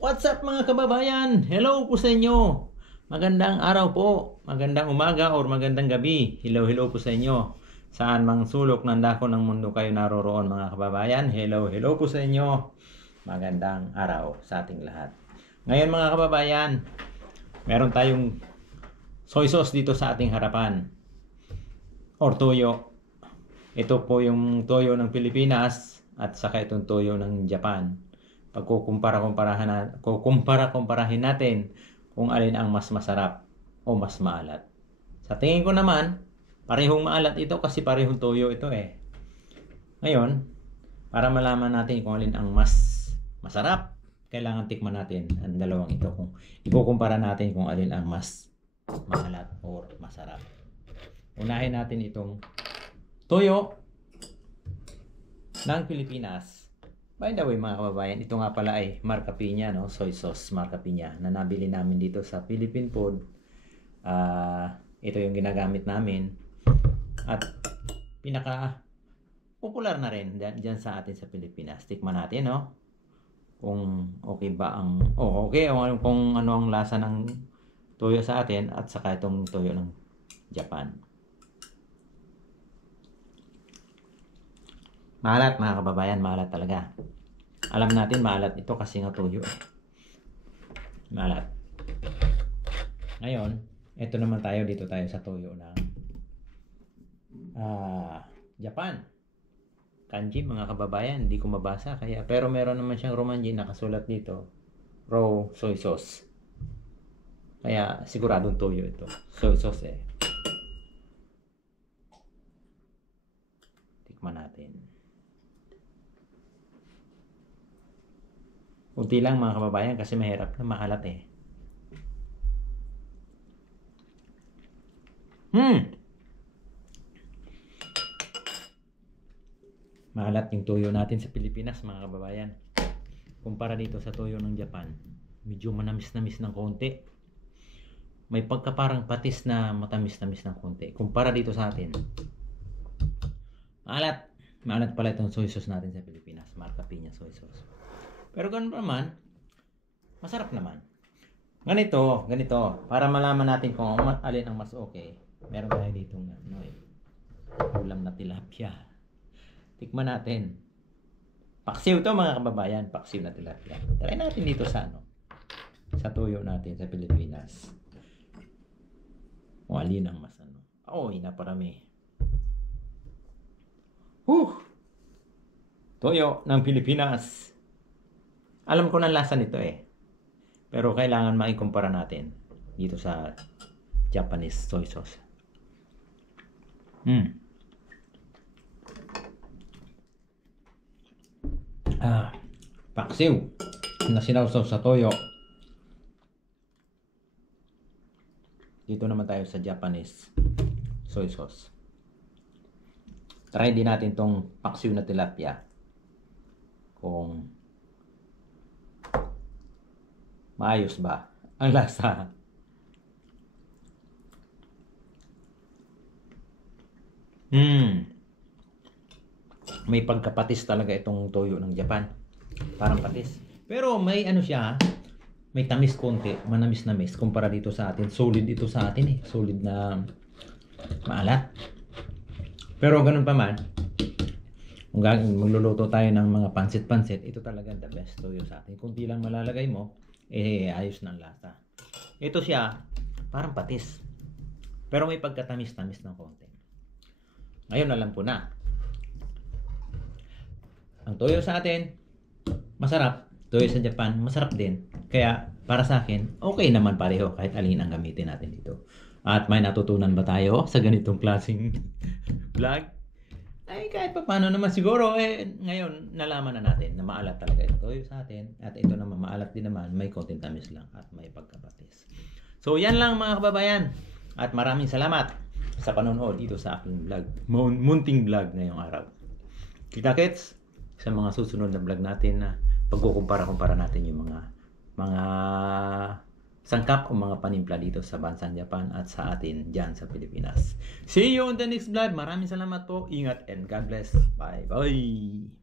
What's up mga kababayan? Hello po sa inyo. Magandang araw po, magandang umaga or magandang gabi. Hello po sa inyo. Saan mang sulok ng dako ng mundo kayo naroroon mga kababayan. Hello po sa inyo. Magandang araw sa ating lahat. Ngayon mga kababayan, meron tayong soy sauce dito sa ating harapan. Or toyo. Ito po yung toyo ng Pilipinas at saka itong toyo ng Japan. Pag kukumparahin natin kung alin ang mas masarap o mas maalat. Sa tingin ko naman, parehong maalat ito kasi parehong toyo ito eh. Ngayon, para malaman natin kung alin ang mas masarap, kailangan tikman natin ang dalawang ito. Kung ikukumpara natin kung alin ang mas maalat o masarap. Unahin natin itong toyo ng Pilipinas. By the way mga kababayan, ito nga pala ay Marca Piña, no? Soy sauce Marca Piña na nabili namin dito sa Philippine Food. Ito yung ginagamit namin at pinaka popular na rin dyan sa atin sa Pilipinas. Tikman natin, no? Kung okay ba ang kung ano ang lasa ng toyo sa atin at saka itong toyo ng Japan. Maalat mga kababayan, maalat talaga. Alam natin maalat ito kasi nga toyo. Maalat. Ngayon, ito naman dito tayo sa toyo ng Japan. Kanji mga kababayan, hindi ko mabasa kaya pero meron naman siyang romanji nakasulat dito. Raw soy sauce. Kaya siguradong toyo ito. Soy sauce eh. Tikman natin. Kunti lang mga kababayan kasi mahirap na maalat eh. Maalat yung toyo natin sa Pilipinas mga kababayan. Kumpara dito sa toyo ng Japan, medyo manamis-namis ng konti. May pagkaparang patis na matamis-namis ng konti. Kumpara dito sa atin, maalat. Maalat pala itong soy sauce natin sa Pilipinas. Marca Piña soy sauce. Pero ganun naman, masarap naman. Ganito, para malaman natin kung alin ang mas okay. Meron tayo dito ulam na tilapia. Tikman natin. Paksiw to mga kababayan, paksiw na tilapia. Try natin dito sa sa toyo natin sa Pilipinas. Kung alin ang mas naparami. Toyo ng Pilipinas. Alam ko na lasa nito eh. Pero kailangan maikumpara natin dito sa Japanese soy sauce. Paksiw na sinawsaw sa toyo. Dito naman tayo sa Japanese soy sauce. Try din natin tong paksiw na tilapia. Kung maayos ba ang lasa? May pagkapatis talaga itong toyo ng Japan. Parang patis. Pero may siya, may tamis konti, manamis-namis kumpara dito sa atin. Solid ito sa atin eh. Solid na maalat. Pero ganun pa man, kung magluluto tayo ng mga pansit-pansit, ito talaga the best toyo sa atin. Kunti lang malalagay mo, ayos ng lasa. Ito siya, parang patis. Pero may pagkatamis-tamis ng konti. Ngayon alam ko na. Ang toyo sa atin, masarap. Toyo sa Japan, masarap din. Kaya, para sa akin, okay naman pareho kahit alin ang gamitin natin dito. At may natutunan ba tayo sa ganitong klaseng vlog? Ay, kahit pa paano naman siguro, ngayon nalaman na natin na maalat talaga ito toyo sa atin. At ito naman, maalat din naman, may konting tamis lang at may pagkapatis. So, yan lang mga kababayan. At maraming salamat sa panonood dito sa aking vlog. Munting vlog ngayong araw. Kita-kits sa mga susunod na vlog natin na pagkukumpara-kumpara natin yung mga sangkap o mga panimpla dito sa bansang Japan at sa atin dyan sa Pilipinas. See you on the next vlog. Maraming salamat po. Ingat and God bless. Bye bye.